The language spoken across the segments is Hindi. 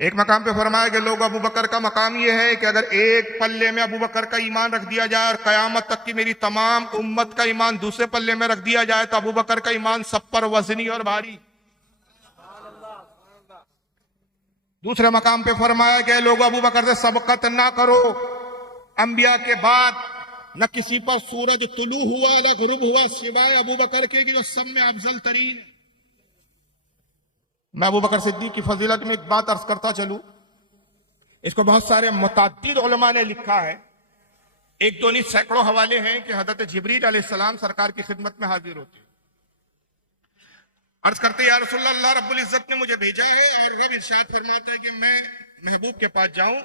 एक मकाम पे फरमाया कि लोग अबू बकर का मकाम यह है कि अगर एक पल्ले में अबू बकर का ईमान रख दिया जाए और कयामत तक की मेरी तमाम उम्मत का ईमान दूसरे पल्ले में रख दिया जाए तो अबू बकर का ईमान सब पर वजनी और भारी। दूसरे मकाम पे फरमाया कि लोग अबू बकर से सबकत ना करो, अंबिया के बाद न किसी पर सूरज तुलू हुआ न गुरूब हुआ सिवाय अबू बकर के, जो सब में अफजल तरीन है। मैं अबू बकर सिद्दीक की फजीलत में एक बात अर्ज करता चलूं, इसको बहुत सारे मुतअद्दिद उलमा ने लिखा है, एक दो नहीं सैकड़ों हवाले हैं कि हजरत जिब्रील अलैहिस्सलाम सरकार की खिदमत में हाजिर होते, अर्ज करते या रसूलल्लाह, अल्लाह रब्बुल इज्जत ने मुझे भेजा है और रब इरशाद फरमाता है कि मैं महबूब के पास जाऊं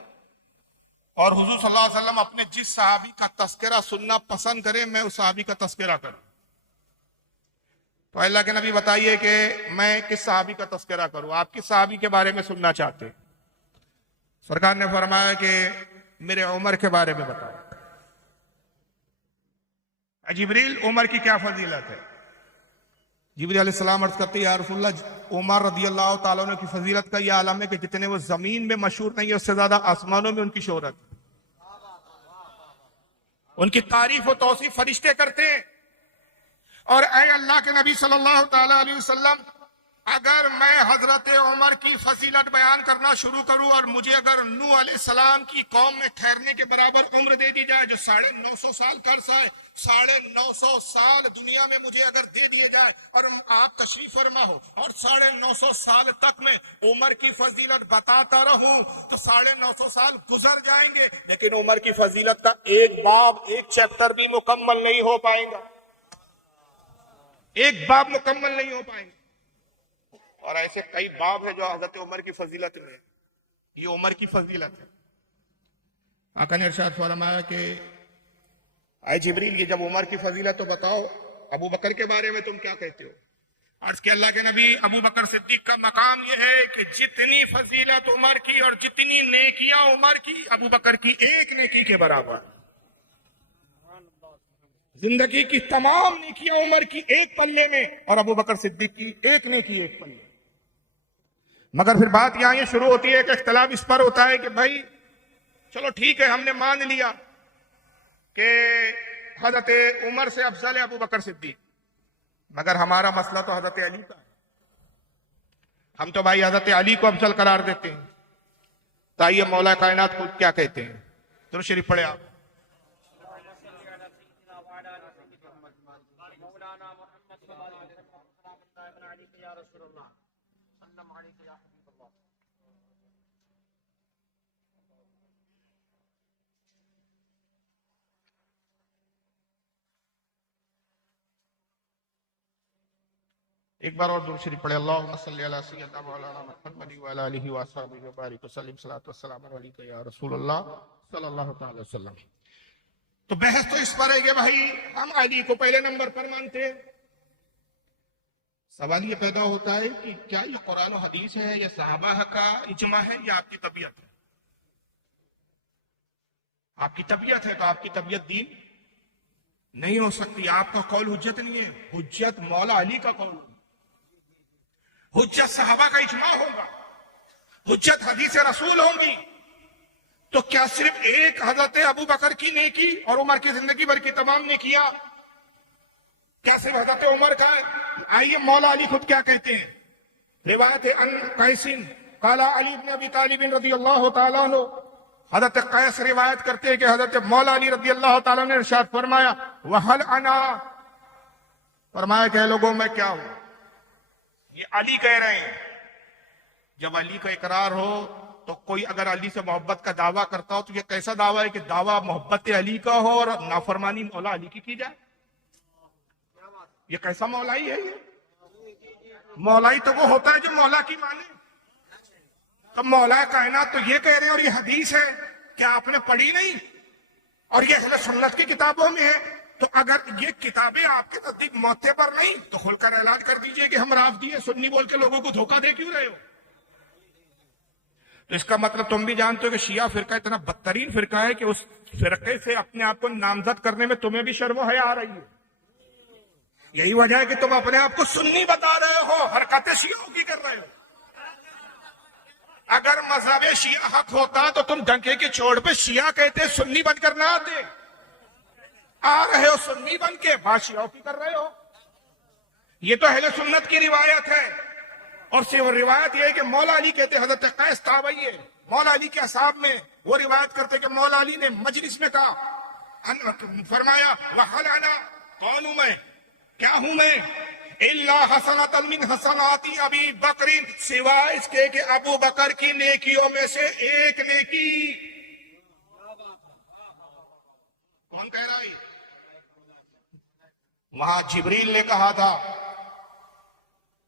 और हुजूर सल्लल्लाहु अलैहि वसल्लम अपने जिस सहाबी का तस्करा सुनना पसंद करें मैं उस सहाबी का तस्करा करूं। तो अल्लाह के नबी बताइए कि मैं किस सहाबी का तस्करा करूं, आप किस सहाबी के बारे में सुनना चाहते हैं? सरकार ने फरमाया कि मेरे उमर के बारे में बताओ। जिब्रील, उमर की क्या फजीलत है? जिब्रील अलैहिस्सलाम अर्ज करते या रसूलल्लाह, उमर रदियल्लाहु ताला अन्हु की फजीलत का यह आलम है कि जितने वो जमीन में मशहूर नहीं है उससे ज्यादा आसमानों में उनकी शोहरत, उनकी तारीफ और तौसीफ फरिश्ते करते हैं। और ऐ अल्लाह के नबी सल्लल्लाहु ताला अलैहि वसल्लम, अगर मैं हजरत उमर की फजीलत बयान करना शुरू करूं और मुझे अगर नूह अलैहिस्सलाम की कौम में ठहरने के बराबर उम्र दे दी जाए, जो 950 साल का अरसा है, 950 साल दुनिया में मुझे अगर दे दिए जाए और आप तशरीफ फरमा हो और 950 साल तक मैं उमर की फजीलत बताता रहूं तो 950 साल गुजर जाएंगे, लेकिन उमर की फजीलत का एक बाब, एक चैप्टर भी मुकम्मल नहीं हो पाएगा, एक बाब मुकम्मल नहीं हो पाएंगे। और ऐसे कई बाब है जो हजरत उमर की फजीलत में, ये उमर की फजीलत है। आका ने इरशाद फरमाया कि आए जिब्रील, ये जब उमर की फजीलत तो बताओ अबू बकर के बारे में तुम क्या कहते हो? अर्ज के अल्लाह के नबी, अबू बकर सिद्दीक का मकाम यह है कि जितनी फजीलत उमर की और जितनी नेकियां उमर की, अबू बकर की एक नेकी के बराबर। जिंदगी की तमाम नेकियां उमर की एक पल्ले में और अबू बकर सिद्दीक की एक नेकी एक पल्ले। मगर फिर बात यहां ये शुरू होती है कि इख्तिलाफ इस पर होता है कि भाई चलो ठीक है, हमने मान लिया कि हजरत उमर से अफजल है अबू बकर सिद्दीक, मगर हमारा मसला तो हजरत अली का है। हम तो भाई हजरत अली को अफजल करार देते हैं। तो आइए मौला कायनात खुद क्या कहते हैं, दुरूद शरीफ पढ़े आप। एक बार और दुरूद शरीफ पढ़े, अल्लाहुम्मा सल्ली अला सय्यिदना मौलाना मुहम्मद व अला आलिहि व अस्हाबिहि व बारिक वसल्लिम, सलातो वस्सलाम अलैका या रसूलल्लाह सल्लल्लाहु अलैहि वसल्लम। तो बहस तो इस पर है कि भाई हम अली को पहले नंबर पर मानते हैं। सवाल ये पैदा होता है कि क्या ये कुरान और हदीस है या सहाबा का इजमा है या आपकी तबीयत है? आपकी तबीयत है तो आपकी तबीयत दीन नहीं हो सकती, आपका कौल हुज्जत नहीं है। हुज्जत मौला अली का कौल, हुज्जत सहाबा का इजमा होगा, हुज्जत हदीस रसूल होंगी। तो क्या सिर्फ एक हजरत अबू बकर की नेकी और उमर की जिंदगी भर की तमाम नेकियां क्या सिर्फ हजरत उमर का है? आइए मौला अली खुद क्या कहते हैं। रिवायत अन कैसिन काला अली इब्न अबी तालिब रदियल्लाहु ताला अन्हु, हजरत कैस रिवायत करते हैं कि हजरत मौला अली रदियल्लाहु ताला ने इरशाद फरमाया, वहल अना, फरमाया कह लोगों मैं क्या हूं? ये अली कह रहे हैं। जब अली का इकरार हो तो कोई अगर अली से मोहब्बत का दावा करता हो तो ये कैसा दावा है कि दावा मोहब्बत अली का हो और नाफरमानी मौला अली की जाए? ये कैसा मौलाई है? ये मौलाई तो वो होता है जो मौला की माने। तो मौला कायनात तो ये कह रहे हैं और ये हदीस है, क्या आपने पढ़ी नहीं? और ये अहले सुन्नत की किताबों में है। तो अगर ये किताबें आपके नजदीक मौते पर नहीं तो खुलकर ऐलान कर दीजिए कि हम राफ़िदी हैं, सुन्नी बोल के लोगों को धोखा दे क्यों रहे हो? तो इसका मतलब तुम भी जानते हो कि शिया फिरका इतना बदतरीन फिरका है कि उस फिरके से अपने आप को नामजद करने में तुम्हें भी शर्म हया आ रही है। यही वजह है कि तुम अपने आप को सुन्नी बता रहे हो, हरकतें शियाओं की कर रहे हो। अगर मजहब शिया हक होता तो तुम डंके की चोट पे शिया कहते, सुन्नी बन कर ना आते। आ रहे हो सुन्नी बन के, बात शियाओं की कर रहे हो। ये तो अहले सुन्नत की रिवायत है। और सिर्फ रिवायत ये है कि मौला अली कहते, हजरत कैस ताबई मौला अली के असाब में वो रिवायत करते कि मौला अली ने मजलिस में कहा, फरमाया वहलाना, कौन हूं मैं, क्या हूं मैं, इल्ला हसनतन मिन हसनाती अबी बकरीन, सिवाय इसके कि अबू बकर की नेकियों में से एक नेकी। कौन कह रहा है? वहां जिब्रील ने कहा था,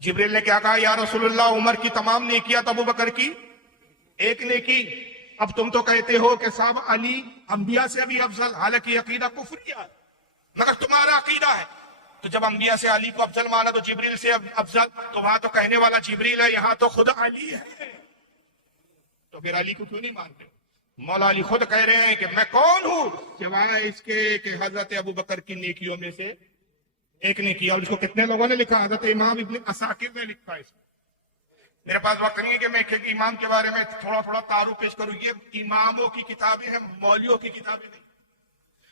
जिब्रील ने क्या कहा, या रसूलुल्लाह उमर की तमाम नेकियां तो अबू बकर की एक नेकी। अब तुम तो कहते हो कि साहब अली अंबिया से भी अफजल, हालांकि अकीदा कुफरिया है, मगर तुम्हारा अकीदा है। तो जब अंबिया से अली को अफजल माना तो जिब्रील से अफजल, तो वहां तो कहने वाला जिब्रील है, यहां तो खुद अली है, तो फिर अली को क्यों नहीं मानते? मौला अली खुद कह रहे हैं कि मैं कौन हूं सिवाय इसके कि हजरत अबू बकर की नेकियों में से एक ने किया। और इसको कितने लोगों ने लिखा? हजरत इमाम इब्न असाकिर ने लिखा है। मेरे पास वक्त नहीं है कि मैं एक इमाम के बारे में थोड़ा थोड़ा तारुफ पेश करूं। ये इमामों की किताबें हैं, मौलियों की किताबें नहीं।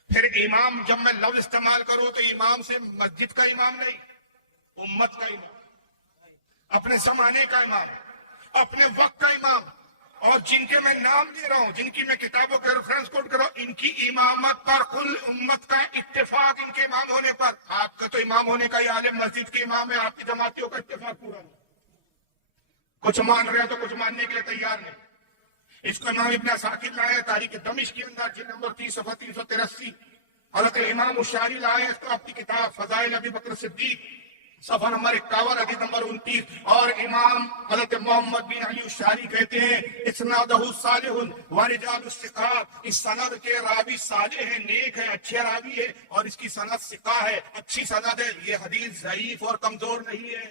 फिर इमाम जब मैं लफ्ज इस्तेमाल करूं तो इमाम से मस्जिद का इमाम नहीं, उम्मत का इमाम, अपने जमाने का इमाम, अपने वक्त का इमाम। और जिनके मैं नाम दे रहा हूं, जिनकी मैं किताबों के रेफरेंस कोट कर रहा हूं, इनकी इमामत पर कुल उम्मत का इत्तेफाक, इनके इमाम होने पर। आपका तो इमाम होने का ये आलिम मस्जिद के इमाम है, आपकी जमातियों का इत्तेफाक पूरा नहीं। कुछ मान रहे हो तो कुछ मानने के लिए तैयार नहीं। इसको इमाम इब्न असाकिर लाए तारीख दमिश्क के अंदर, जिल्द नंबर 30 सफ़ा 383। हज़रत इमाम मुशारी लाए इसको अपनी किताब फज़ाइल अबी बकर सिद्दीक सफा नंबर 51 हदीस नंबर 29। और इमाम हज़रत मोहम्मद बिन अली उशारी कहते हैं, इस्नादहु सालिहुन व रिजालु सिक़ात, इस सनद के रावी सालिह है, नेक है, अच्छे रावी है, और इसकी सनद सिक़ा है, अच्छी सनद है। ये हदीस ज़ईफ और कमजोर नहीं है,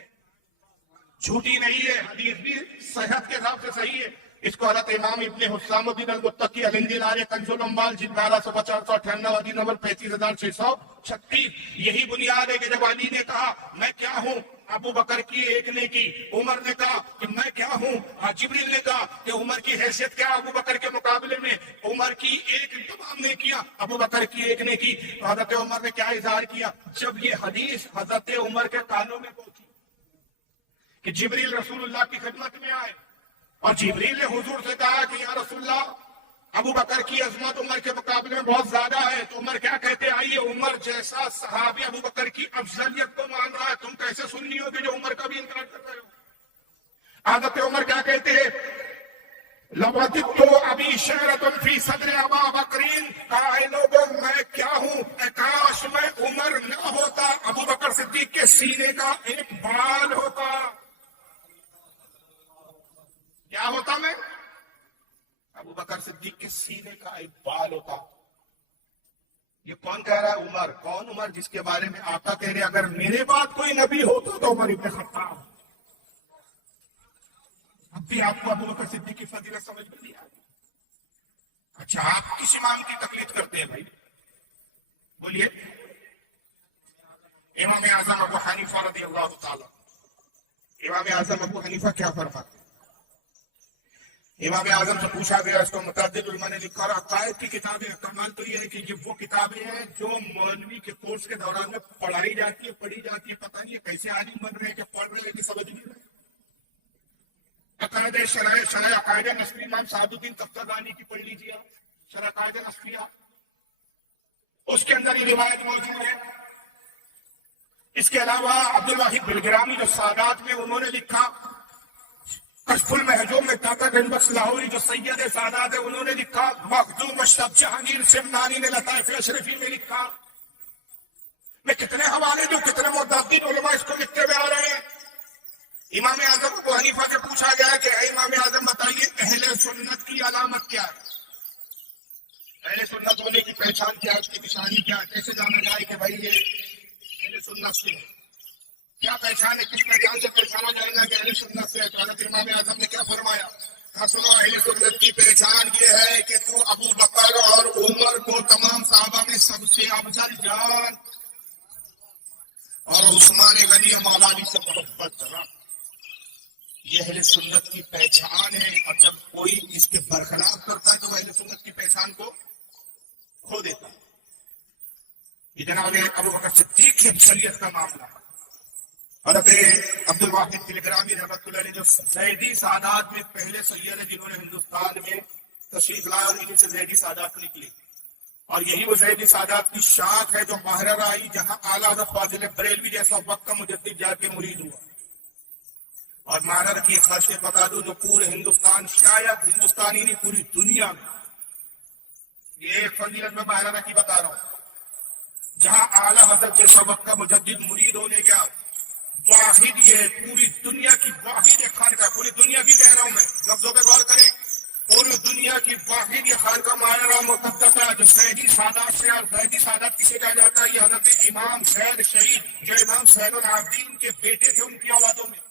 झूठी नहीं है, हदीस भी सेहत के हिसाब से सही है। इसको हज़रत इमाम इब्ने हुस्सामुद्दीन अल-मुत्तकी अल-हिंदी लाए कंजुल अम्बाल जिल्द 1298 हदीस नंबर 35636। यही बुनियाद है कि जब अली ने कहा मैं क्या हूं, अबू बकर की एक ने की, उमर ने कहा कि मैं क्या हूं, जिब्रील ने कहा कि उमर की हैसियत क्या अबू बकर के मुकाबले में, उमर की एक तमाम ने किया, अबू बकर की एक ने की। तो हज़रत उमर ने क्या इजहार किया? जब ये हदीस हज़रत उमर के कानों में पहुंची कि जिब्रील रसूलुल्लाह की खिदमत में आए और जिब्रील ने हुजूर से कहा कि या रसूलुल्लाह, अबू बकर की अजमत उमर के मुकाबले में बहुत ज्यादा है, तो उमर क्या कहते? आइए, उमर जैसा सहाबी अबू बकर की अफजलियत को मान रहा है, तुम कैसे सुन ली हो कि जो उमर का भी इनकार कर रहे हो? आदत उमर क्या कहते हैं? लवदित्तु अबी शरतुन फी सदर अबा बकरीन, कहा लोगों मैं क्या हूं, काश मैं उमर न होता, अबू बकर सिद्दीक के सीने का एक बाल होता। क्या होता? मैं अबू बकर सिद्दीक के सीने का एक बाल होता। ये कौन कह रहा है? उमर। कौन उमर? जिसके बारे में आका कह रहे अगर मेरे बाद कोई नबी होता तो उमर इब्न खत्ताब। अब भी आपको अबू बकर सिद्दीक की फजीलत समझ में नहीं आ रही? अच्छा, आप किस इमाम की तकलीद करते हैं भाई? बोलिए। इमाम आजम अबू हनीफा रज़ियल्लाहु ताला। इमाम आजम अबू हनीफा क्या फरमाते? इमाम आजम से पूछा गया, इसको मुतअद्दिद उलमा ने लिखा, और अकायद की किताबें। कमाल तो यह है कि ये वो किताबें हैं जो मौलवी के कोर्स के दौरान में पढ़ाई जाती है, पढ़ी जाती है। पता नहीं है कैसे आलिम बन रहे हैं कि पढ़ रहे हैं कि समझ नहीं रहे। अकायद शरह अकायद नस्फी इमाम सादुद्दीन तख्तारानी की पढ़ लीजिए आप, शरह अकायद नस्फिया, उसके अंदर ये रिवायत मौजूद है। इसके अलावा अब्दुल वाहिद बिलगिरामी जो सादात में उन्होंने लिखा, कशफुल महजूम में ताता गनबख्श लाहौरी जो सैयद सादात है उन्होंने लिखा, मखदूम अशरफ जहांगीर सिमनानी ने लताइफ अशरफी में लिखा। मैं कितने हवाले दूं, कितने मुतअद्दिद उलमा इसको लिखते हुए आ रहे हैं। इमाम आजम अबू हनीफा से पूछा गया कि इमाम आजम बताइए अहले सुन्नत की अलामत क्या है? अहले सुन्नत होने की पहचान क्या है, उसकी निशानी क्या है, कैसे जाना जाए कि भाई ये अहले सुन्नत से क्या पहचान है, किस पहचान से पहचाना जाएगा कि अहले सुन्नत से? हज़रत इमाम आजम ने क्या फरमाया? सुनो, अहले सुन्नत की पहचान ये है कि तू अबू बकर और उमर को तमाम साहबा में सबसे अफजल जान, और उस्मान गनी मौला अली से मोहब्बत रख। ये ये अहले सुन्नत की पहचान है, और जब कोई इसके बरखलाफ करता है तो अहले सुन्नत की पहचान को खो देता है। ये जनाब अबू बकर सिद्दीक की शरीयत का मामला। हज़रत अब्दुल वाहिद तिलकरामी रहमतुल्लाह अलैह जो ज़ैदी सादात में पहले सैयद है जिन्होंने हिंदुस्तान में तशरीफ लाया, इन्हीं से ज़ैदी सादात निकली, और यही वो ज़ैदी सादात की शाख है जो महरर आई, जहां आला हज़रत फाजिल बरेलवी जैसा वक्त का मुजद्दिद जाके मुरीद हुआ। और महरर की खासियत बता दूं, जो पूरे हिंदुस्तान, शायद हिंदुस्तानी नहीं पूरी दुनिया में, ये एक फजीलत में महरर की बता रहा हूं, जहां आला हज़रत जैसा वक्त का मुजद्दिद मुरीद होने गया, वाहिद, ये पूरी दुनिया की वाहिद खानका, पूरी दुनिया की कह रहा हूं मैं, लफ्जों पे गौर करें, पूरी दुनिया की वाहिद ये खानका मायरा मुक़द्दसा जो ज़ैदी सादात से, और ज़ैदी सादात किसे कहा जाता है? ये हज़रत इमाम सैयद शहीद जो इमाम सैयदुल आबिदीन के बेटे थे, उनकी औलादों में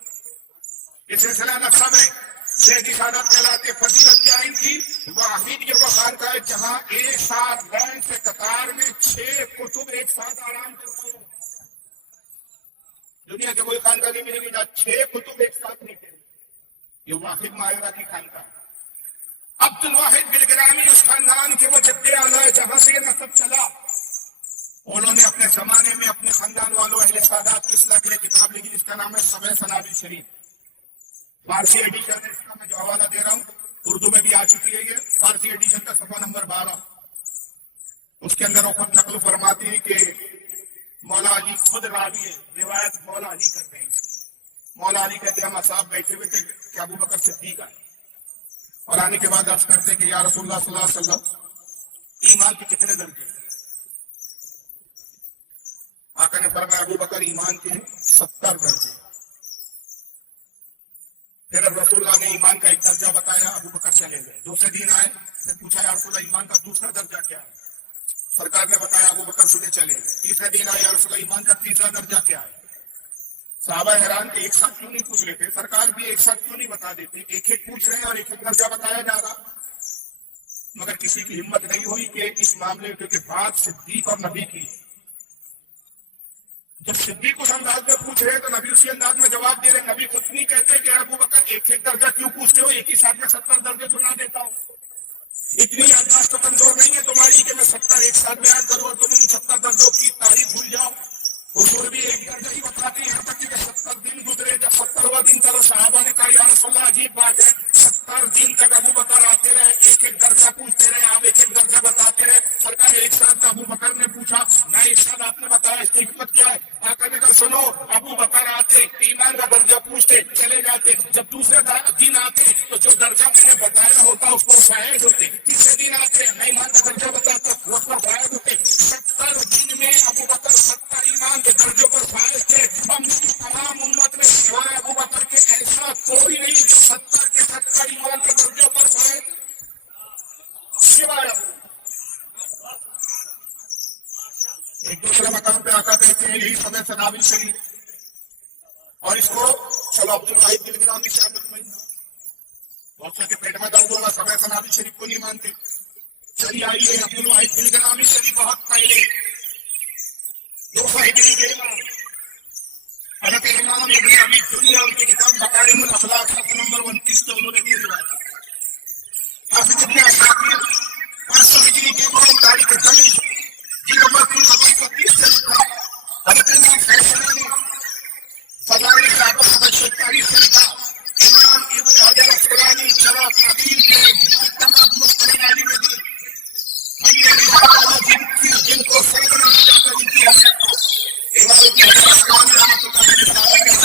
इस सिलसिला नक्शा में ज़ैदी सादात कहलाते। फजीलत क्या इनकी? वाहिद ये वो खानका है जहां एक साथ लाइन से कतार में 6 कुतुब एक साथ आराम कर रहे हैं। दुनिया के कोई खानका नहीं मिलेगी जहां 6 कुतुब एक साथ नहीं थे। ये वाहिद मायरा की खानका। अब्दुल वाहिद बिलगिरामी उस खानदान के वो जद्दे आला है जहां से ये नस्ब चला। उन्होंने अपने जमाने में अपने खानदान वालों अहले सादात की इस्लाह के लिए किताब लिखी जिसका नाम है सबे सनाबिल शरीफ। फारसी एडिशन है इसका, मैं जो हवाला दे रहा हूं, उर्दू में भी आ चुकी है। ये फारसी एडिशन का सफा नंबर 12। उसके अंदर वो खुद नकल फरमाती है कि मौला अली खुद रावी है, रिवायत मौला अली करते हैं। मौला अली कहते हम साहब बैठे हुए थे कि अबू बकर सिद्दीक आए, और आने के बाद अर्ज करते कि या रसूलुल्लाह सल्लल्लाहु अलैहि वसल्लम ईमान के कितने दर्जे? आका ने फरमाया अबू बकर ईमान के 70 दर्जे। फिर रसूलुल्लाह ने ईमान का एक दर्जा बताया, अबू बकर चले गए। दूसरे दिन आए, फिर पूछा या रसूलुल्लाह ईमान का दूसरा दर्जा क्या है? सरकार ने बताया, अबू बकर सुने चले गए। तीसरे दिन आए, या रसूलुल्लाह ईमान का तीसरा दर्जा क्या है? साहबा हैरान के एक साथ क्यों नहीं पूछ लेते, सरकार भी एक साथ क्यों नहीं बता देते? एक एक पूछ रहे हैं और एक एक दर्जा बताया जा रहा, मगर किसी की हिम्मत नहीं हुई कि इस मामले क्योंकि बात सिद्दीक और नबी की। जब सिद्दीक उस अंदाज में पूछ रहे तो नबी उसी अंदाज में जवाब दे रहे। नबी खुद नहीं कहते कि अबू बकर एक एक दर्जा क्यों पूछते हो, एक ही साथ में 70 दर्जे सुना देता हूं। इतनी याददाश्त तो कमजोर नहीं है तुम्हारी कि मैं 70 एक साथ बयान करूं और तुम इन 70 दर्जों की तारीफ भूल जाओ। हुजूर भी एक दर्जा ही बताते हैं, यहाँ तक कि 70 दिन गुजरे। जब 70वां दिन था, साहबा ने कहा या रसूलल्लाह अजीब बात है, 70 दिन तक अबू बकर आते रहे, एक एक दर्जा पूछते रहे, आप एक एक दर्जा बताते रहे। सरकार एक साथ अबू बकर ने पूछा, ना एक साथ आपने बताया, इसकी हिकमत क्या है? आका ने कहा सुनो, अबू बकर आते, ईमान का दर्जा पूछते, चले जाते। जब दूसरे दिन आते तो जो दर्जा मैंने बताया होता उस पर फायद होते। तीसरे दिन आते, मैं ईमान का दर्जा बताता, उस पर फायद होते। 70 दिन में अबू बकर 70 ईमान के दर्जों पर फायद थे। हम तमाम उम्मत में सिवाय अबू बकर के ऐसा कोई नहीं जो 70 के 70 ईमान के दर्जों पर फायद, सिवाय एक दूसरे मकाम पे आका कहते हैं यही समय सनाबिल शरीफ। और इसको चलो अब्दुल वाहिद बिलगिरामी से बहुत के पेट में दर्द होगा, समय सनाबिल शरीफ को नहीं मानते। चलिए आइए अब्दुल वाहिद बिलगिरामी से भी बहुत पहले 200 हिजरी के इमाम हज़रत इमाम इब्न अबी दुनिया उनकी किताब मकारिमुल अखलाक सफ़ा नंबर 29 पे उन्होंने ये रिवायत की। हाफिज़ इब्न असाकिर 500 हिजरी के बाद तारीख दमिश्क जी नंबर 332 से लिखा। हज़रत इमाम फैसल ने फज़ाइल साहब 46 से लिखा। इमाम इब्न हजर अस्क़लानी शरह ताबीर के मुक़द्दमात मुस्तदरानी में दी। ये रिवायत जिनको फर्क नहीं जाता जिनकी हक़ को इमाम इब्न हजर अस्क़लानी रहमतुल्लाह अलैह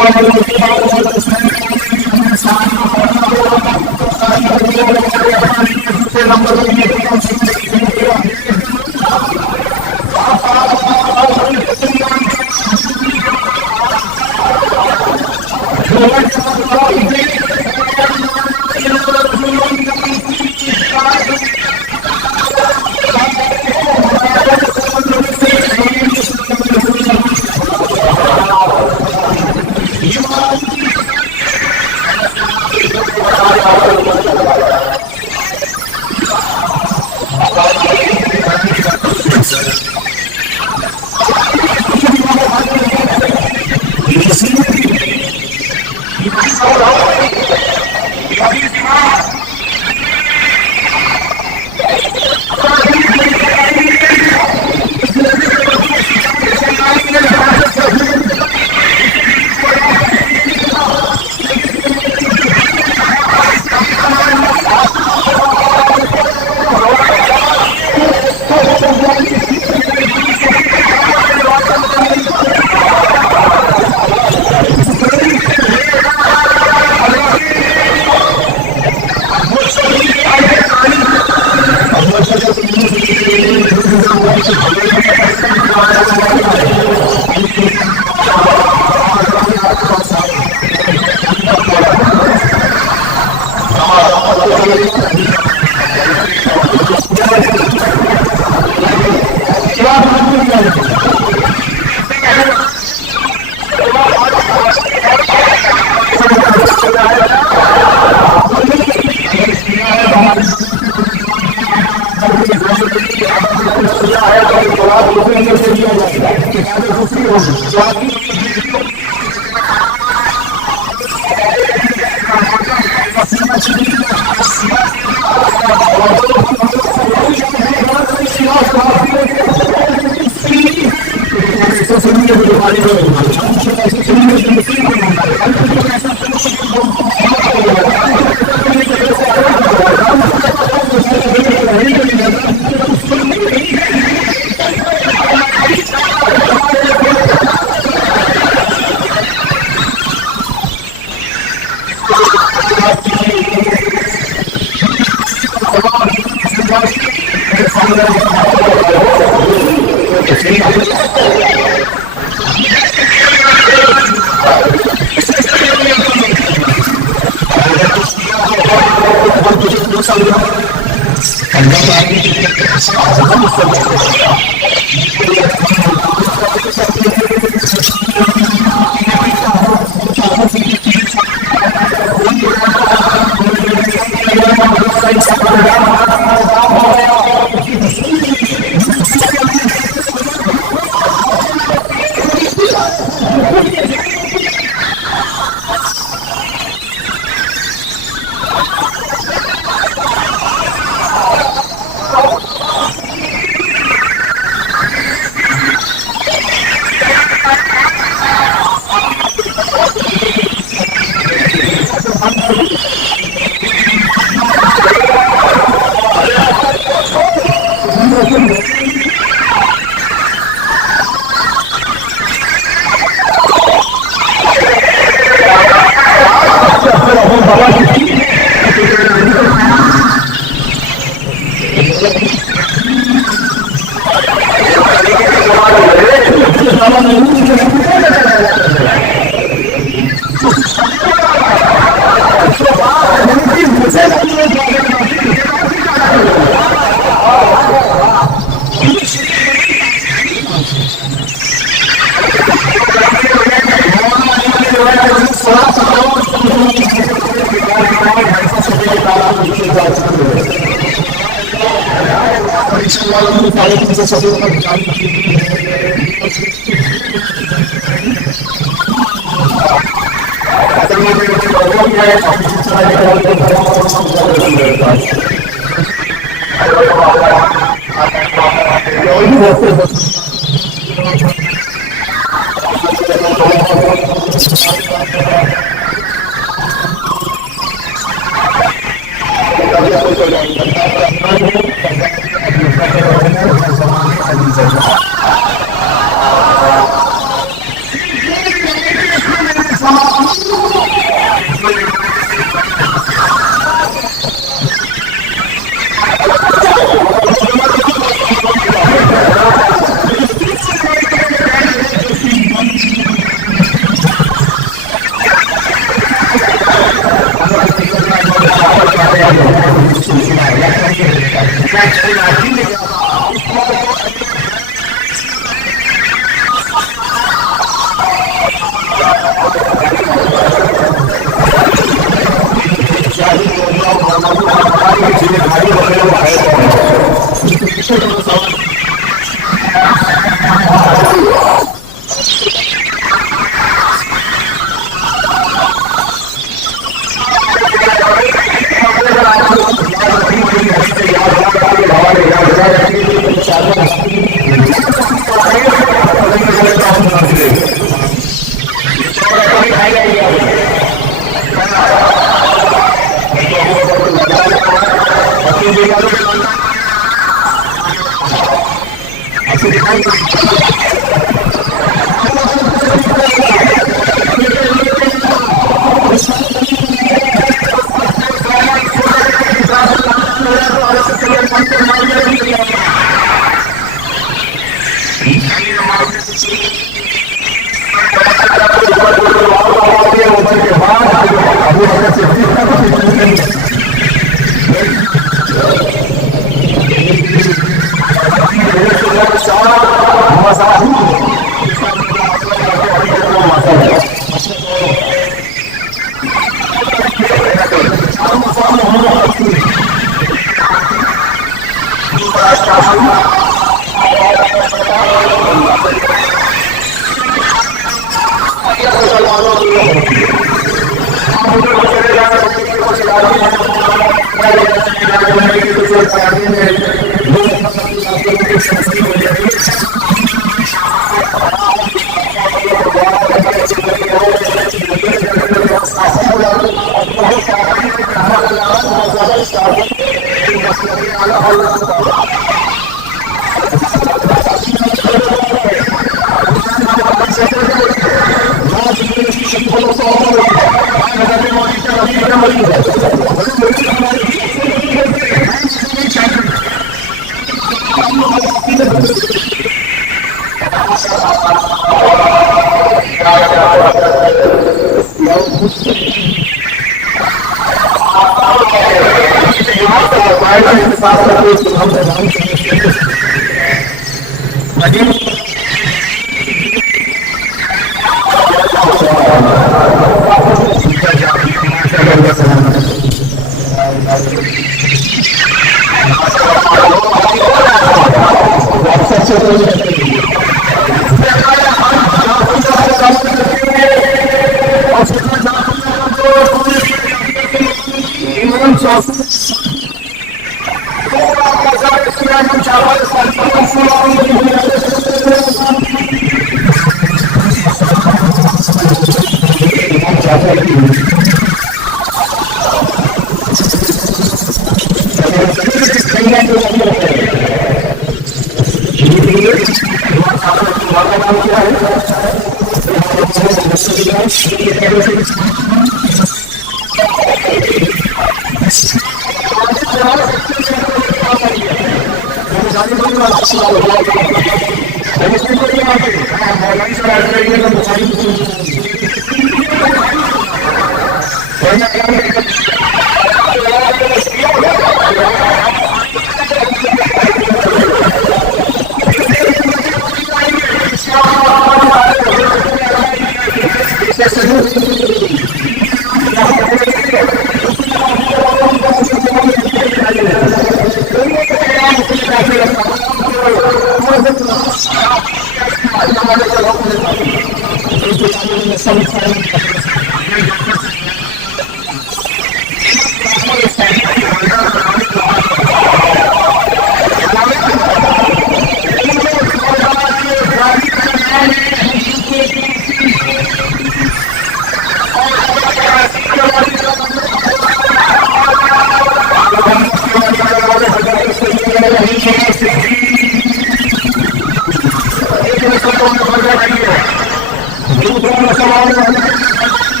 दूसरा सवाल के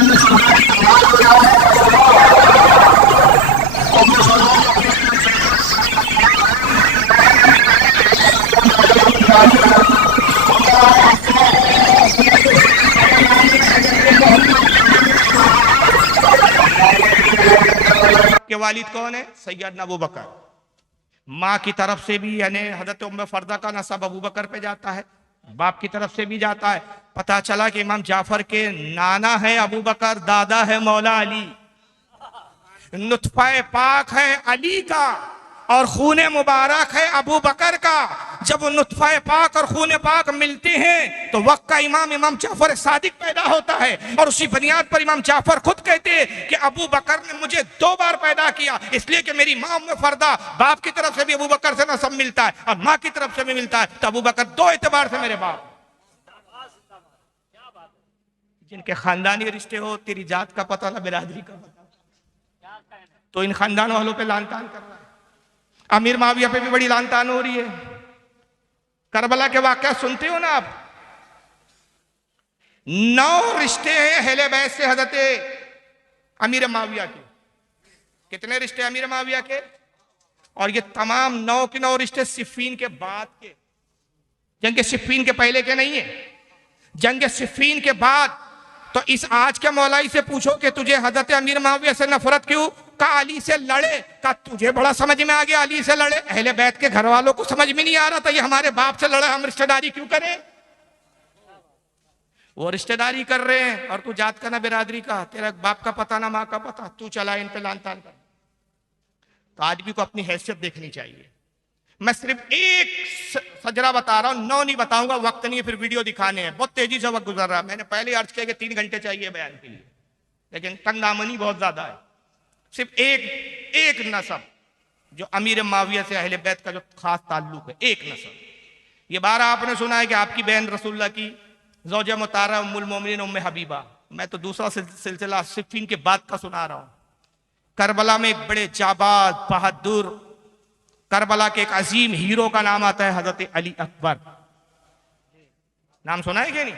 वालिद कौन है? सैयदना अबू बकर। माँ की तरफ से भी यानी हजरत उम्मे फर्दा का नसब अबू बकर पे जाता है, बाप की तरफ से भी जाता है। पता चला कि इमाम जाफर के नाना है अबू बकर, दादा है मौला अली, नुतफा पाक है अली का और खूने मुबारक है अबू बकर का। जब वो नुतफा पाक और खूने पाक मिलते हैं तो वक्त का इमाम जाफर सादिक पैदा होता है। और उसी बुनियाद पर इमाम जाफर खुद कहते हैं कि अबू बकर ने मुझे 2 बार पैदा किया, इसलिए कि मेरी माँ उम्मे फर्दा बाप की तरफ से भी अबू बकर से नसब मिलता है और माँ की तरफ से भी मिलता है, तो अबू बकर 2 एतबार से मेरे बाप। जिनके खानदानी रिश्ते हो, तेरी जात का पता ना बिरादरी का पता, तो इन खानदान वालों पे लान तान कर रहा है। अमीर माविया पे भी बड़ी लान तान हो रही है। करबला के वाकया सुनते हो ना आप। 9 रिश्ते हैं अहले बैत से हजरत अमीर माविया के। कितने रिश्ते अमीर माविया के? और ये तमाम 9 के 9 रिश्ते सिफ़ीन के बाद के, जंग सिफ़ीन के पहले के नहीं है, जंग सिफ़ीन के बाद। तो इस आज के मौलाई से पूछो कि तुझे हजरत अमीर माविया से नफरत क्यों? का अली से लड़े, का तुझे बड़ा समझ में आ गया अली से लड़े। अहले बैत के घर वालों को समझ में नहीं आ रहा था ये हमारे बाप से लड़े, हम रिश्तेदारी क्यों करें? वो रिश्तेदारी कर रहे हैं और तू जात का ना बिरादरी का, तेरा बाप का पता ना माँ का पता, तू चला इन पे लान तान कर। तो आदमी को अपनी हैसियत देखनी चाहिए। मैं सिर्फ एक सजरा बता रहा हूं, 9 नहीं बताऊंगा, वक्त नहीं है, फिर वीडियो दिखाने हैं, बहुत तेजी से वक्त गुजर रहा है। मैंने पहले अर्ज किया कि 3 घंटे चाहिए बयान के लिए, लेकिन तंगदामनी बहुत ज्यादा है। सिर्फ एक नसब जो अमीर माविया से अहले बैत का जो खास ताल्लुक है, एक नसब। ये बार आपने सुना है कि आपकी बहन रसूलुल्लाह की ज़ौजा मुताहरा उम्मुल मोमिनीन उम्मे हबीबा। मैं तो दूसरा सिलसिला सिफ़ीन के बाद का सुना रहा हूं। करबला में एक बड़े जाबाज बहादुर, करबला के एक अजीम हीरो का नाम आता है हजरत अली अकबर। नाम सुना है कि नहीं?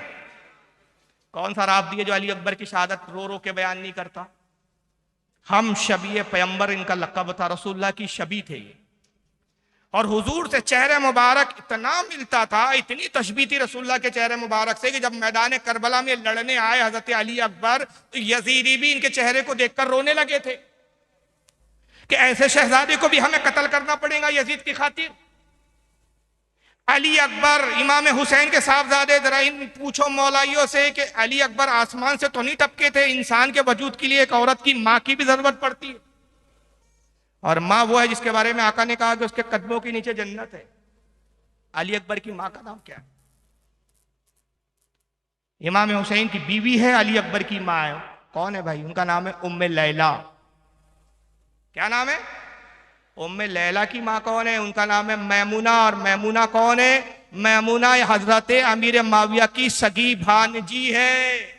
कौन सा राफ दिए जो अली अकबर की शहादत रो रो के बयान नहीं करता? हम शबीए पैगंबर इनका लक़ब था, रसूलुल्लाह की शबी थे ये। और हुजूर से चेहरे मुबारक इतना मिलता था, इतनी तशबीह थी रसूलुल्लाह के चेहरे मुबारक से कि जब मैदान करबला में लड़ने आए हजरत अली अकबर, तो यजीदी भी इनके चेहरे को देखकर रोने लगे थे कि ऐसे शहजादे को भी हमें कत्ल करना पड़ेगा यजीद की खातिर। अली अकबर इमाम हुसैन के साहबजादे, जरा इन पूछो मौलाइयों से कि अली अकबर आसमान से तो नहीं टपके थे। इंसान के वजूद के लिए एक औरत की माँ की भी जरूरत पड़ती है, और माँ वो है जिसके बारे में आका ने कहा कि उसके कदमों के नीचे जन्नत है। अली अकबर की माँ का नाम क्या है? इमाम हुसैन की बीवी है, अली अकबर की माँ है। कौन है भाई? उनका नाम है उम्मे लैला। क्या नाम है? उम्मे लैला की माँ कौन है? उनका नाम है मैमुना। और मैमुना कौन है? मैमुना हजरत अमीर माविया की सगी भांजी है।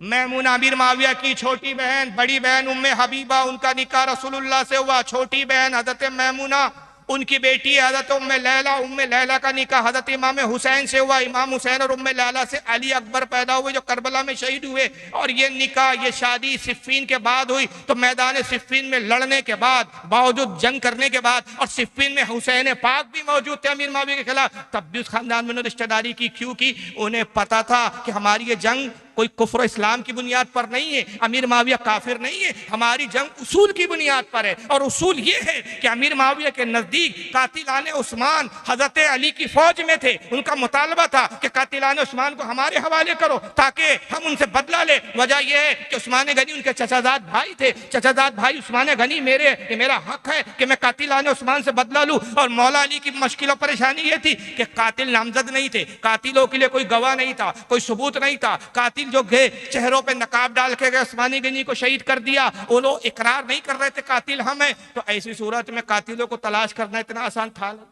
मैमुना अमीर माविया की छोटी बहन, बड़ी बहन उम्मे हबीबा, उनका निकाह रसूलुल्लाह से हुआ। छोटी बहन हजरत मैमुना, उनकी बेटी हजरत उम्मे लैला। उम्मे लैला का निकाह हजरत इमाम हुसैन से हुआ। इमाम हुसैन और उम्मे लैला से अली अकबर पैदा हुए जो करबला में शहीद हुए। और ये निकाह, ये शादी सिफ़ीन के बाद हुई। तो मैदान सिफ़ीन में लड़ने के बाद, बावजूद जंग करने के बाद, और सिफ़ीन में हुसैन पाक भी मौजूद थे अमीर माविया के खिलाफ, तब भी उस खानदान में रिश्तेदारी की क्यों की? उन्हें पता था कि हमारी ये जंग कोई कुफ्र इस्लाम की बुनियाद पर नहीं है, अमीर माविया काफिर नहीं है, हमारी जंग उसूल की बुनियाद पर है। और उसूल ये है कि अमीर माविया के नजदीक कातिलाने उस्मान हजरत अली की फौज में थे। उनका मुतालबा था कि कातिलाने उस्मान को हमारे हवाले करो ताकि हम उनसे बदला ले। वजह यह है कि उस्मान गनी उनके चचाजाद भाई थे। चचाजाद भाई उस्मान गनी मेरा हक है कि मैं कातिलाने उस्मान से बदला लूं। और मौला अली की मुश्किल और परेशानी ये थी कि कातिल नामजद नहीं थे, कातिलों के लिए कोई गवाह नहीं था, कोई सबूत नहीं था। कातिल जो गए चेहरों पे नकाब डाल के गए, उस्मानी गनी को शहीद कर दिया। वो लोग इकरार नहीं कर रहे थे कातिल हम हैं। तो ऐसी सूरत में कातिलों को तलाश करना इतना आसान था नहीं।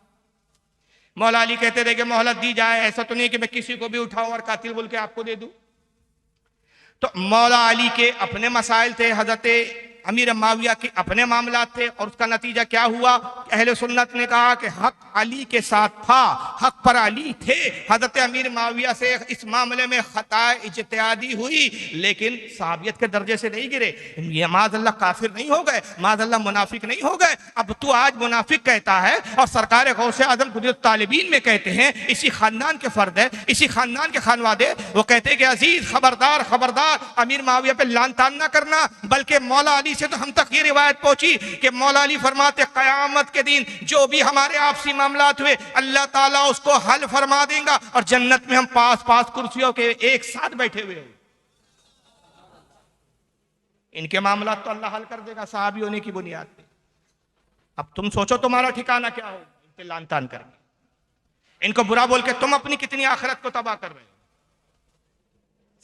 मौला अली कहते थे कि मोहलत दी जाए, ऐसा तो नहीं कि मैं किसी को भी उठाऊं और कातिल बोल के आपको दे दूं। तो मौला अली के अपने मसाइल थे, हजरत अमीर माविया के अपने मामला थे, और उसका नतीजा क्या हुआ? अहले सुन्नत ने कहा कि हक अली के साथ था, हक पर अली थे। हजरत अमीर माविया से इस मामले में खता इज्तिहादी हुई, लेकिन सहाबियत के दर्जे से नहीं गिरे। ये माज़अल्लाह काफिर नहीं हो गए, माज़अल्लाह मुनाफिक नहीं हो गए। अब तू आज मुनाफिक कहता है और सरकार गौसे आज़म कुदरत तालिबीन में कहते हैं इसी खानदान के फर्द है, इसी खानदान के खानवादे, वो कहते हैं कि अजीज खबरदार खबरदार अमीर माविया पे लान तान ना करना। बल्कि मौला अली से तो हम तक ये रिवायत पहुंची कि मौला अली फरमाते कयामत के दिन जो भी हमारे आपसी मामलात हुए अल्लाह ताला उसको हल फरमा देगा और जन्नत में हम पास पास कुर्सियों के एक साथ बैठे हुए हैं। इनके मामला तो अल्लाह हल कर देगा सहाबी होने की बुनियाद पे। अब तुम सोचो तुम्हारा ठिकाना क्या हो इनके लान तान करके, इनको बुरा बोल के तुम अपनी कितनी आखिरत को तबाह कर रहे हो।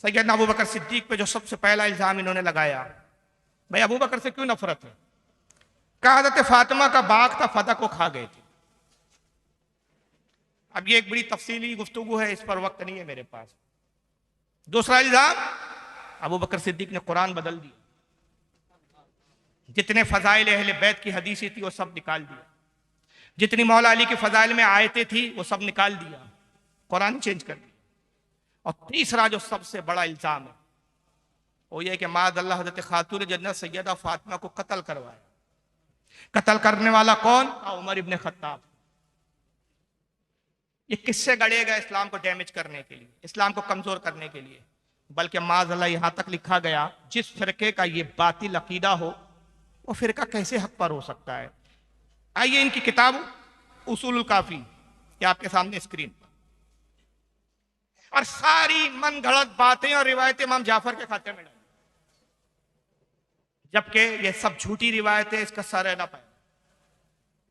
सैयदना अबू बकर सिद्दीक पे जो सबसे पहला इल्जाम इन्होंने लगाया, भाई अबू बकर से क्यों नफरत है? कहा हज़रत फातिमा का बाग था, फतह को खा गए थे। अब ये एक बड़ी तफसीली गुफ्तगू है, इस पर वक्त नहीं है मेरे पास। दूसरा इल्जाम, अबू बकर सिद्दीक ने कुरान बदल दिया, जितने फजाइल अहले बैत की हदीसी थी वो सब निकाल दिया, जितनी मौला अली के फजाइल में आयतें थी वो सब निकाल दिया, कुरान चेंज कर दिया। और तीसरा जो सबसे बड़ा इल्जाम है वो ये कि माज़अल्लाह हज़रत खातून जन्नत सैयदा फातिमा को कत्ल करवाया। कत्ल करने वाला कौन? उमर इब्ने खत्ताब। ये किससे गढ़े गए? इस्लाम को डैमेज करने के लिए, इस्लाम को कमजोर करने के लिए। बल्कि माज़अल्लाह यहां तक लिखा गया जिस फिरके का ये बातिल अकीदा हो वो फिरका कैसे हक पर हो सकता है? आइए इनकी किताब उसूलुल काफी ये आपके सामने स्क्रीन पर, और सारी मन गढ़ंत बातें और रिवायतें इमाम जाफर के खाते में डाली, जबकि ये सब झूठी रिवायतें, इसका सर रहना पाए।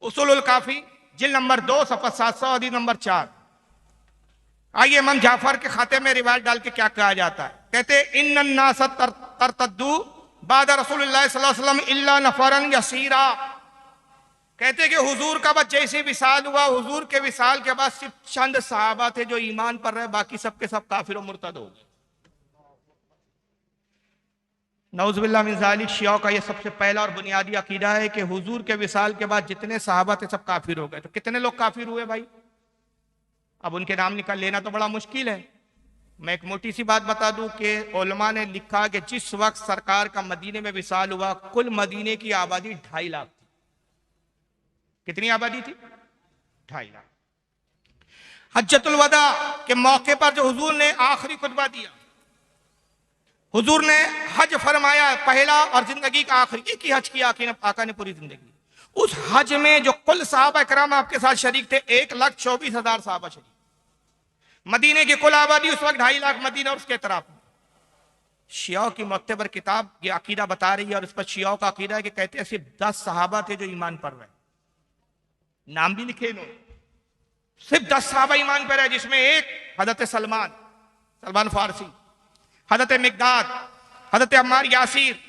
उसूलुल काफी जिल्द नंबर 2 सफ़ा 700 हदीस नंबर 4। आइए इमाम जाफर के खाते में रिवायत डाल के क्या कहा जाता है। कहते इन्नन नास तरतद्दू बाद रसूलुल्लाह सल्लल्लाहु अलैहि वसल्लम इल्ला नफरन यसीरा। कहते कि हुजूर का बस जैसे विसाल हुआ, हुजूर के विसाल के बाद सिर्फ चंद सहाबा थे जो ईमान पर रहे, बाकी सब के सब काफिर और मुर्तद हो गए। नऊज़ुबिल्लाह मिन ज़ालिक शिया का यह सबसे पहला और बुनियादी अकीदा है कि हुजूर के विसाल के बाद जितने सहाबा थे सब काफिर हो गए। तो कितने लोग काफिर हुए भाई? अब उनके नाम निकाल लेना तो बड़ा मुश्किल है। मैं एक मोटी सी बात बता दूं कि उलमा ने लिखा कि जिस वक्त सरकार का मदीने में विसाल हुआ, कुल मदीने की आबादी 2.5 लाख थी। कितनी आबादी थी? 2.5 लाख। हज्जतुल वदा के मौके पर जो हुजूर ने आखिरी खुतबा दिया, हुजूर ने हज फरमाया पहला और जिंदगी का आखिरी, एक ही हज किया आका ने पूरी जिंदगी। उस हज में जो कुल सहाबा इकराम आपके साथ शरीक थे 1,24,000 सहाबा शरीक। मदीने की कुल आबादी उस वक्त 2.5 लाख, मदीना और उसके इतराफ में। शियाओं की मुअत्तबर किताब ये अकीदा बता रही है, और इस पर शियाओं का अकीदा है कि कहते हैं सिर्फ 10 सहाबा थे जो ईमान पर रहे। नाम भी लिखे इन्होंने, सिर्फ 10 सहाबा ईमान पर है, जिसमें एक हजरत सलमान फारसी, हजरत मिकदाद, हजरत अम्मार यासिर,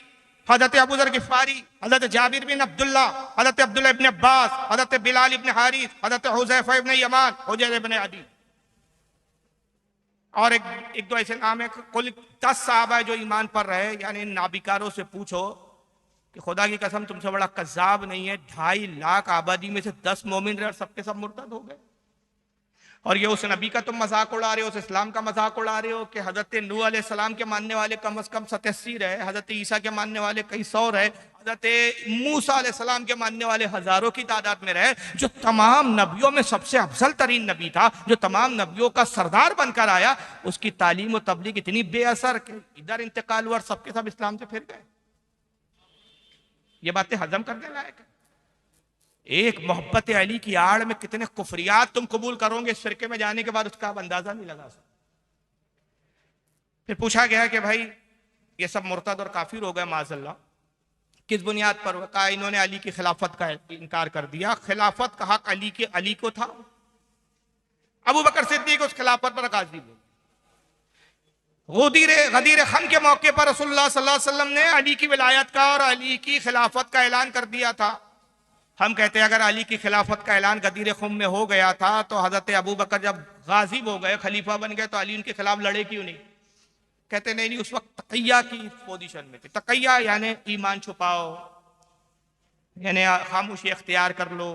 हजरत अबू ज़र गिफ़ारी, हजरत जाबिर बिन अब्दुल्ला, हजरत अब्दुल्ला इब्न अब्बास, हजरत बिलाल इब्न हारिस, हजरत हुज़ैफा इब्न यमान, हुजैर इब्न अदी, और एक दो ऐसे नाम है। कुल 10 सहाबा जो ईमान पर रहे। यानी इन नाबिकारों से पूछो कि खुदा की कसम तुमसे बड़ा कज़्ज़ाब नहीं है, 2.5 लाख आबादी में से 10 मोमिन रहे और सबके सब मुर्तद हो गए। और ये उस नबी का तुम मजाक उड़ा रहे हो, उस इस्लाम का मजाक उड़ा रहे हो कि हजरत नूह अलैहिस्सलाम के मानने वाले कम अज कम 87 रहे, हजरत ईसा के मानने वाले कई 100 रहे, हजरत मूसा अलैहिस्सलाम के मानने वाले हजारों की तादाद में रहे। जो तमाम नबियों में सबसे अफजल तरीन नबी था, जो तमाम नबियों का सरदार बनकर आया, उसकी तालीम और तबलीग इतनी बेअसर कि इधर इंतकाल हुआ और सबके सब इस्लाम से फिर गए। ये बातें हजम करने लायक है। एक मोहब्बत अली की आड़ में कितने कुफरियात तुम कबूल करोगे इस फिरके में जाने के बाद, उसका आप अंदाजा नहीं लगा सकते। फिर पूछा गया कि भाई ये सब मुर्तद और काफिर हो गए माज़अल्लाह, किस बुनियाद पर? कहा इन्होंने अली की खिलाफत का इनकार कर दिया। खिलाफत का हक अली को था। अबू बकर सिद्दीक उस खिलाफत पर गाजी हुए। गदीर खम के मौके पर रसूलुल्लाह सल्लल्लाहु अलैहि वसल्लम ने अली की विलायत का और अली की खिलाफत का ऐलान कर दिया था। हम कहते हैं अगर अली की खिलाफत का ऐलान गदीर खुम में हो गया था तो हजरत अबू बकर जब गाजी हो गए, खलीफा बन गए, तो अली उनके खिलाफ लड़े क्यों नहीं? कहते नहीं नहीं, उस वक्त तकैया की पोजीशन में थे। तकैया यानी ईमान छुपाओ, यानी खामोशी अख्तियार कर लो,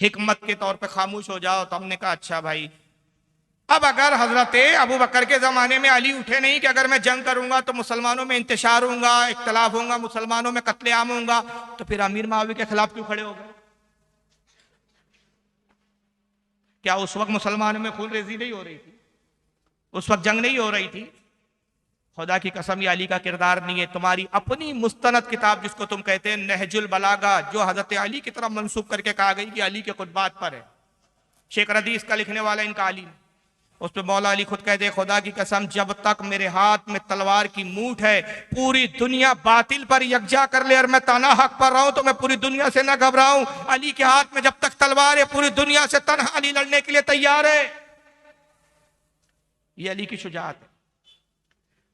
हिकमत के तौर पे खामोश हो जाओ। तो हमने कहा अच्छा भाई, अब अगर हजरत अबू बकर के जमाने में अली उठे नहीं कि अगर मैं जंग करूंगा तो मुसलमानों में इंतशार होगा, इख्तलाफ होगा, मुसलमानों में कत्लेआम होगा, तो फिर अमीर मुआविया के खिलाफ क्यों खड़े हो गए? क्या उस वक्त मुसलमानों में खून रेजी नहीं हो रही थी? उस वक्त जंग नहीं हो रही थी? खुदा की कसम, ये अली का किरदार नहीं है। तुम्हारी अपनी मुस्तनद किताब जिसको तुम कहते हैं नहजुल बलागा, जो हजरत अली की तरफ मंसूब करके कहा गई कि अली के खुतबात पर है, शेख रदीस का लिखने वाला इनका अली, उस पर मौला अली खुद कहते हैं खुदा की कसम, जब तक मेरे हाथ में तलवार की मूठ है पूरी दुनिया बातिल पर यकजा कर ले और मैं ताना हक पर रहूं तो मैं पूरी दुनिया से न घबराऊं। अली के हाथ में जब तक तलवार है पूरी दुनिया से तन्हा अली लड़ने के लिए तैयार है। ये अली की शुजाअत है।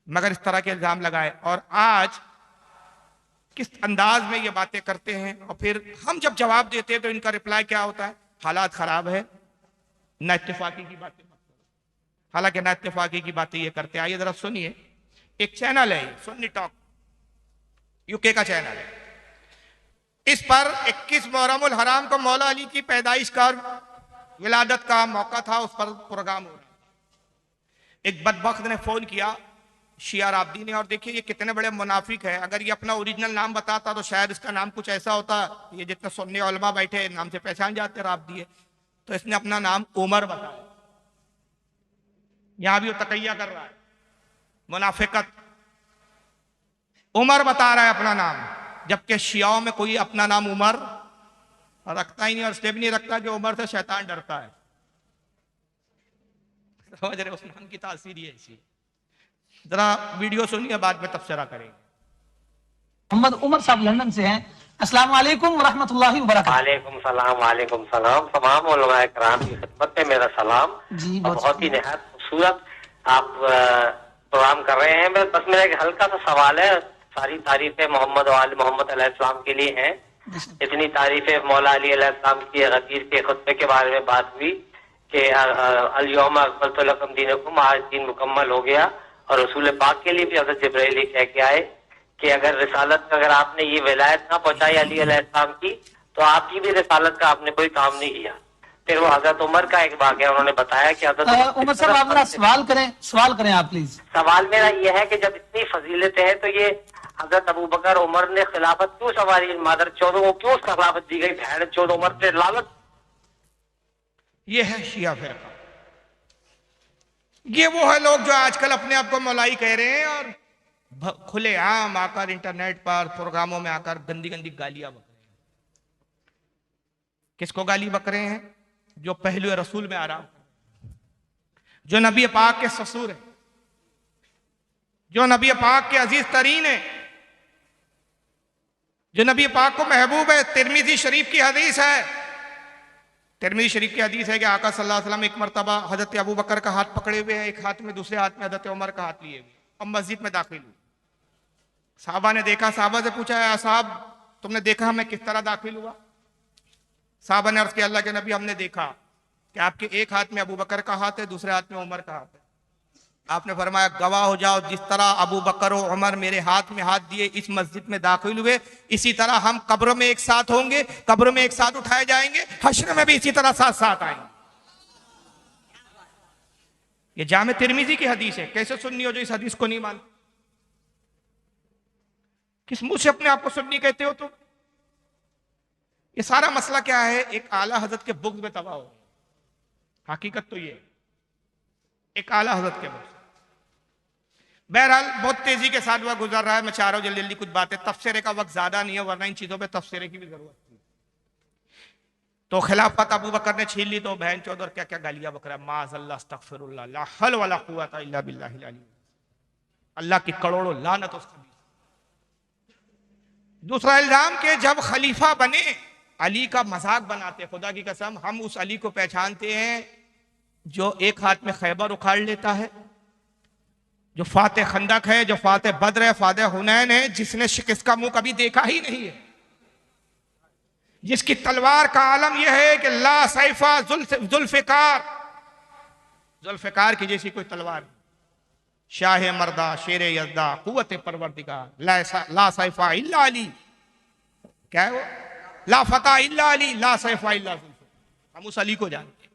मगर इस तरह के इल्जाम लगाए और आज किस अंदाज में ये बातें करते हैं, और फिर हम जब जवाब देते हैं तो इनका रिप्लाई क्या होता है? हालात खराब है, ना इत्तेफाकी की बातें। हालांकि ना इत्तेफाकी की बातें ये करते। आइए जरा सुनिए, एक चैनल है सुन्नी टॉक, यूके का चैनल है, इस पर 21 मुहर्रमुल हराम को मौला अली की पैदाइश का विलादत का मौका था, उस पर प्रोग्राम हो रहा। एक बदबख्त ने फोन किया, शिया राब्दी ने, और देखिए ये कितने बड़े मुनाफिक है। अगर ये अपना ओरिजिनल नाम बताता तो शायद इसका नाम कुछ ऐसा होता, ये जितने सुन्नी उलमा बैठे नाम से पहचान जाते राब्दी है, तो इसने अपना नाम उमर बताया। यहां भी वो तकैया कर रहा है, मुनाफिकत। उमर बता रहा है अपना नाम, जबकि शियाओं में कोई अपना नाम उमर रखता ही नहीं, और इसलिए भी नहीं रखता कि उमर से शैतान डरता है। समझ रहे? उस नाम की तासीर ही ऐसी। जरा वीडियो सुनिए, बाद में तफसीरा करेंगे। मोहम्मद उमर साहब लंदन से हैं। अस्सलाम वालेकुम व रहमतुल्लाहि व बरकातहू। वालेकुम सलाम। तमाम उलमाए किराम की खिदमत में मेरा सलाम। जी, बहुत ही निहायत खूबसूरत आप प्रोग्राम कर रहे हैं। बस मेरा एक हल्का सा सवाल है। सारी तारीफें मोहम्मद वाले मोहम्मद अलैहिस्सलाम के लिए हैं। इतनी तारीफें मौला अली अलैहिस्सलाम की गदीर के खुतबे के बारे में बात हुई कि अल-यौमा अकमलतु लकुम दीनकुम, आज दीन मुकम्मल हो गया। और रसूल पाक के लिए भी हज़रत जिब्राइल ही कह के आए कि अगर रिसालत में अगर आपने ये विलायत ना पहुंचाई अली अलैहिस्सलाम की, तो आपकी भी रिसालत का आपने कोई काम नहीं किया। फिर वो हजरत उमर का एक वाक़या उन्होंने बताया कि हजरत उमर साहब आप ना सवाल करें आप प्लीज। सवाल मेरा ये है कि जब इतनी फजीलतें हैं तो ये हजरत अबू बकर उमर ने खिलाफत क्यों संवारी? मादर 14 को क्यों खिलाफत दी गई? भैड़ 14 उमर से लालत। ये है शिया फिरका। ये वो है लोग जो आजकल अपने आप को मौलाई कह रहे हैं और खुले आम आकर इंटरनेट पर प्रोग्रामों में आकर गंदी गंदी गालियां बक रहे हैं। किसको गाली बक रहे हैं? जो पहलू रसूल में आराम, जो नबी पाक के ससुर है, जो नबी पाक के अजीज तरीन है, जो नबी पाक को महबूब है। तिरमिजी शरीफ की हदीस है, तिरमिजी शरीफ की हदीस है कि आका सल्लल्लाहु अलैहि वसल्लम एक मरतबा हजरत अबू बकर का हाथ पकड़े हुए हैं, एक हाथ में, दूसरे हाथ में हजरत उमर का हाथ लिए हुए, और मस्जिद में दाखिल हुए। साहबा ने देखा, साहबा से पूछा, है साहब तुमने देखा मैं किस तरह दाखिल हुआ? साहबा ने अर्ज किया, अल्लाह के नबी हमने देखा कि आपके एक हाथ में अबू बकर का हाथ है, दूसरे हाथ में उमर का हाथ है। आपने फरमाया गवाह हो जाओ, जिस तरह अबू बकर और उमर मेरे हाथ में हाथ दिए इस मस्जिद में दाखिल हुए, इसी तरह हम कब्र में एक साथ होंगे, कब्र में एक साथ उठाए जाएंगे, हश्र में भी इसी तरह साथ साथ आएंगे। ये जामे तिरमिजी की हदीस है। कैसे सुन्नी हो जो इस हदीस को नहीं मानते? किस मुंह से अपने आप को सुन्नी कहते हो? तो ये सारा मसला क्या है? एक आला हजरत के बुग़्ज़ में तबाह हो। हकीकत तो ये एक आला हजरत के बुग़्ज़। बहरहाल बहुत तेजी के साथ वह गुजर रहा है। मैं चाह रहा हूं जल्दी जल्दी कुछ बातें, तफसीरे का वक्त ज्यादा नहीं है, वरना इन चीजों पे तफसीरे की भी जरूरत थी। तो खिलाफत अबू बकर ने छीन ली तो बहन चौध और क्या क्या गालियां बकरा, माज़अल्लाह अस्तगफिरुल्लाह ला हौल वला कुव्वता इल्ला बिल्लाहिल अली। अल्लाह की करोड़ों लानत उसका। दूसरा इल्जाम के जब खलीफा बने अली का मजाक बनाते। खुदा की कसम हम उस अली को पहचानते हैं जो एक हाथ में खैबर उखाड़ लेता है, जो फाते खंदक है, जो फाते बद्र है, फाते हुनैन है, जिसने शिकस्त का मुंह कभी देखा ही नहीं है, जिसकी तलवार का आलम यह है कि ला सैफा जुल्फिकार, जुल्फिकार की जैसी कोई तलवार। शाह मर्दा शेर यज़दा कुव्वत परवरदिगार ला सैफा इल्ला अली, क्या है वो, ला फता इल्ला अली ला सैफा इल्ला जुल्फिकार। हम उस अली को जानते हैं।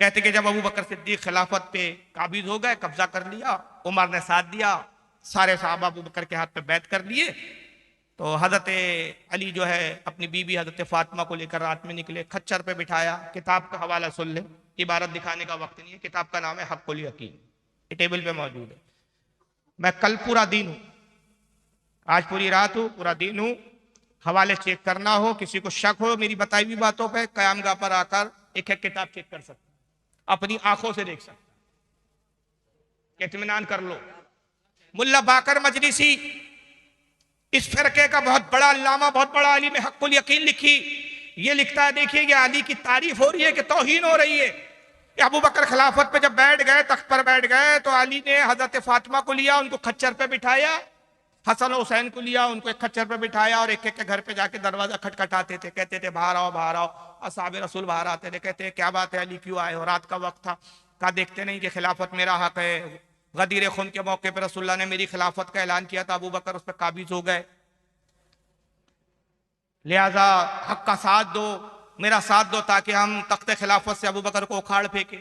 कहते कि जब अबू बकर सिद्दीक खिलाफत पे काबिज हो गए, कब्जा कर लिया, उमर ने साथ दिया, सारे साहबा अबू बकर के हाथ पे बैत कर लिए, तो हजरत अली जो है अपनी बीबी हजरत फातिमा को लेकर रात में निकले, खच्चर पे बिठाया। किताब का हवाला सुन ले, इबारत दिखाने का वक्त नहीं है। किताब का नाम है हक़्क़ुल यकीन, ये टेबल पे मौजूद है। मैं कल पूरा दिन हूं, आज पूरी रात हूं, पूरा दिन हूं। हवाले चेक करना हो, किसी को शक हो मेरी बताई हुई बातों पे, क़यामगाह पर आकर एक एक किताब चेक कर सकता, अपनी आंखों से देख सकता, इत्मीनान कर लो। मुल्ला बाकर मजलिसी इस फिरके का बहुत बड़ा अल्लामा, बहुत बड़ा आलिम है, हक़्क़ुल यकीन लिखी, ये लिखता है, देखिए ये अली की तारीफ हो रही है कि तौहीन हो रही है। अबू बकर खिलाफत पे जब बैठ गए, तख्त पर बैठ गए, तो अली ने हजरत फातिमा को लिया, उनको खच्चर पे बिठाया, हसन हुसैन को लिया, उनको एक खच्चर पे बिठाया, और एक एक के घर पे जाके दरवाजा खटखटाते थे, कहते थे बाहर आओ बाहर आओ। असहाब रसूल बाहर आते थे, कहते क्या बात है अली क्यों आए हो, रात का वक्त था। कहा देखते नहीं कि खिलाफत मेरा हक है, गदीर खुन के मौके पर रसूलुल्लाह ने मेरी खिलाफत का ऐलान किया था, अबू बकर उस पर काबिज हो गए, लिहाजा हक का साथ दो, मेरा साथ दो, ताकि हम तख्त खिलाफत से अबू बकर को उखाड़ फेंके।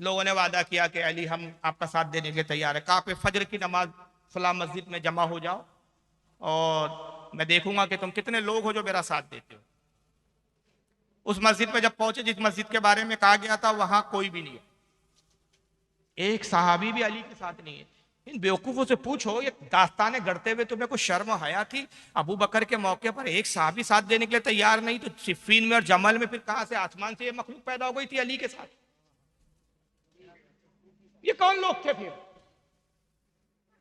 लोगों ने वादा किया कि अली हम आपका साथ देने के तैयार है। कहा फजर की नमाज फला मस्जिद में जमा हो जाओ और मैं देखूंगा कि तुम कितने लोग हो जो मेरा साथ देते हो। उस मस्जिद में जब पहुंचे, जिस मस्जिद के बारे में कहा गया था, वहां कोई भी नहीं है, एक सहाबी भी अली के साथ नहीं है। इन बेवकूफों से पूछो, ये दास्ताने गढ़ते हुए तुम्हें कुछ शर्म हया थी? अबू बकर के मौके पर एक सहाबी साथ देने के लिए तैयार नहीं, तो सिफ़ीन में और जमल में फिर कहां से आसमान से ये मखलूक पैदा हो गई थी अली के साथ? ये कौन लोग थे फिर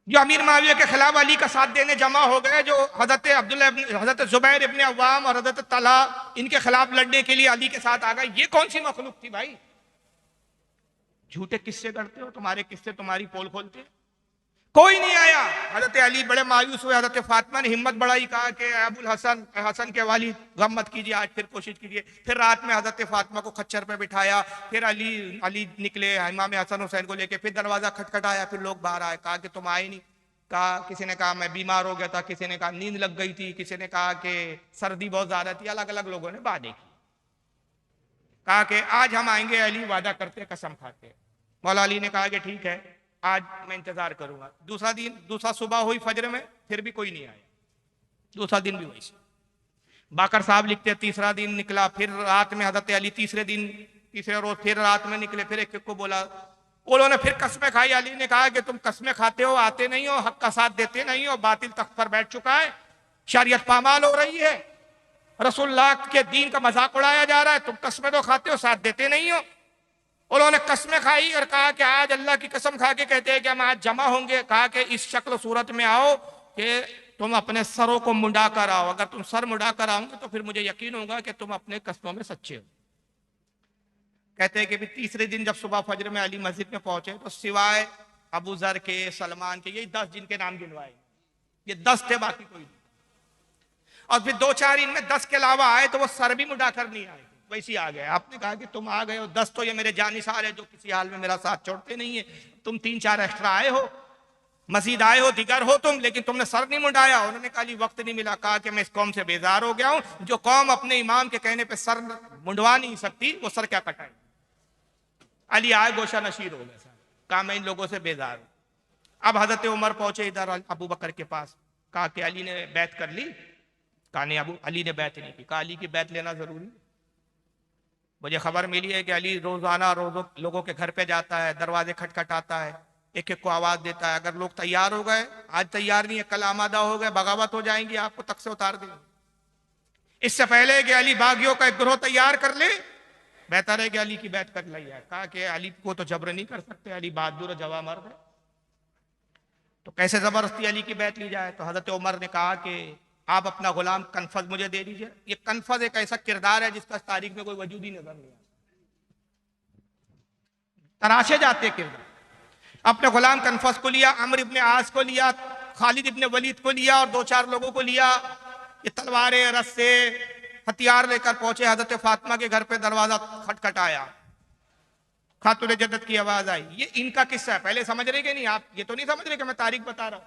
जो अमीर माविया के खिलाफ अली का साथ देने जमा हो गए, जो हजरत जुबैर इब्ने अव्वाम और हजरत तला इनके खिलाफ लड़ने के लिए अली के साथ आ गए? ये कौन सी मखलूक थी भाई? झूठे किस्से करते हो, तुम्हारे किस्से तुम्हारी पोल खोलते। कोई नहीं आया। हजरत अली बड़े मायूस हुए, हजरत फातिमा ने हिम्मत बढ़ाई, कहा कि अबुल हसन के वालिद गम मत कीजिए, आज फिर कोशिश कीजिए। फिर रात में हजरत फातिमा को खच्चर पे बिठाया, फिर अली निकले इमाम हसन हुसैन को लेके, फिर दरवाजा खटखटाया, फिर लोग बाहर आए, कहा कि तुम आए नहीं। कहा, किसी ने कहा मैं बीमार हो गया था, किसी ने कहा नींद लग गई थी, किसी ने कहा कि सर्दी बहुत ज्यादा थी, अलग अलग लोगों ने बातें की। कहा कि आज हम आएंगे अली, वादा करते कसम खाते। मौला अली ने कहा कि ठीक है, आज मैं इंतजार करूंगा। दूसरा सुबह हुई फजर में, फिर भी कोई नहीं आया। दूसरा दिन भी वैसे। बाकर साहब लिखते तीसरा दिन निकला, फिर रात में हजरत अली तीसरे रोज फिर रात में निकले, फिर एक को बोला, उन्होंने फिर कसमें खाई। अली ने कहा कि तुम कसमें खाते हो, आते नहीं हो, हक का साथ देते नहीं हो, बातिल तख्त पर बैठ चुका है, शरीयत पामाल हो रही है, रसूलुल्लाह के दीन का मजाक उड़ाया जा रहा है, तुम कसमें तो खाते हो, साथ देते नहीं हो। उन्होंने कसमें खाई और कहा कि आज अल्लाह की कसम खा के कहते हैं कि हम आज जमा होंगे। कहा कि इस शक्ल सूरत में आओ कि तुम अपने सरों को मुंडा कर आओ, अगर तुम सर मुंडा कर आओगे तो फिर मुझे यकीन होगा कि तुम अपने कस्मों में सच्चे हो। कहते हैं कि तीसरे दिन जब सुबह फजर में अली मस्जिद में पहुंचे, तो सिवाय अबू जर के, सलमान के, यही 10 जिनके नाम गिनवाए, ये 10 थे, बाकी कोई नहीं। और फिर 2-4 इनमें 10 के अलावा आए तो वो सर भी मुंडा कर नहीं आए, वैसे आ गए। आपने कहा कि तुम आ गए हो, 10 तो ये मेरे जानिसार है जो किसी हाल में मेरा साथ छोड़ते नहीं है, तुम 3-4 एक्स्ट्रा आए हो, मजीद आए हो, दिगर हो तुम, लेकिन तुमने सर नहीं मुंडाया। उन्होंने कहा वक्त नहीं मिला। कहा कि मैं इस कौम से बेजार हो गया हूं, जो कौम अपने इमाम के कहने पे सर मुंडवा नहीं सकती, वो सर क्या कटाए। अली आए, गोशा नशीर हो गए। कहा मैं इन लोगों से बेजार हूं। अब हजरत उमर पहुंचे इधर अबू बकर के पास। कहा कि अली ने बैत कर ली? कहा नहीं, अली ने बैत नहीं की। कहा अली की बैत लेना जरूरी? मुझे खबर मिली है कि अली रोजाना लोगों के घर पे जाता है, दरवाजे खटखटाता है, एक एक को आवाज देता है, अगर लोग तैयार हो गए, आज तैयार नहीं है, कल आमादा हो गए, बगावत हो जाएंगी, आपको तक से उतार देंगे। इससे पहले कि अली बागियों का एक ग्रोह तैयार कर ले, बेहतर है कि अली की बैत कर लिया। कहा कि अली को तो जबर नहीं कर सकते, अली बहादुर जवा मर्द है, तो कैसे जबरदस्ती अली की बैत ली जाए। तो हजरत उमर ने कहा कि आप अपना गुलाम कनफज मुझे दे दीजिए। ये कनफज एक ऐसा किरदार है जिसका तारीख में कोई वजूद ही नजर नहीं आता, तराशे जाते किरदार। अपने गुलाम कनफज को लिया, अमर इब्ने आस को लिया, खालिद इब्ने वलीद को लिया और 2-4 लोगों को लिया। ये तलवारें, रस्से, हथियार लेकर पहुंचे हजरत फातिमा के घर पे, दरवाजा खटखटाया। खातून जद्दत की आवाज आई। ये इनका किस्सा है, पहले समझ रहे कि नहीं आप? ये तो नहीं समझ रहे कि मैं तारीख बता रहा हूं।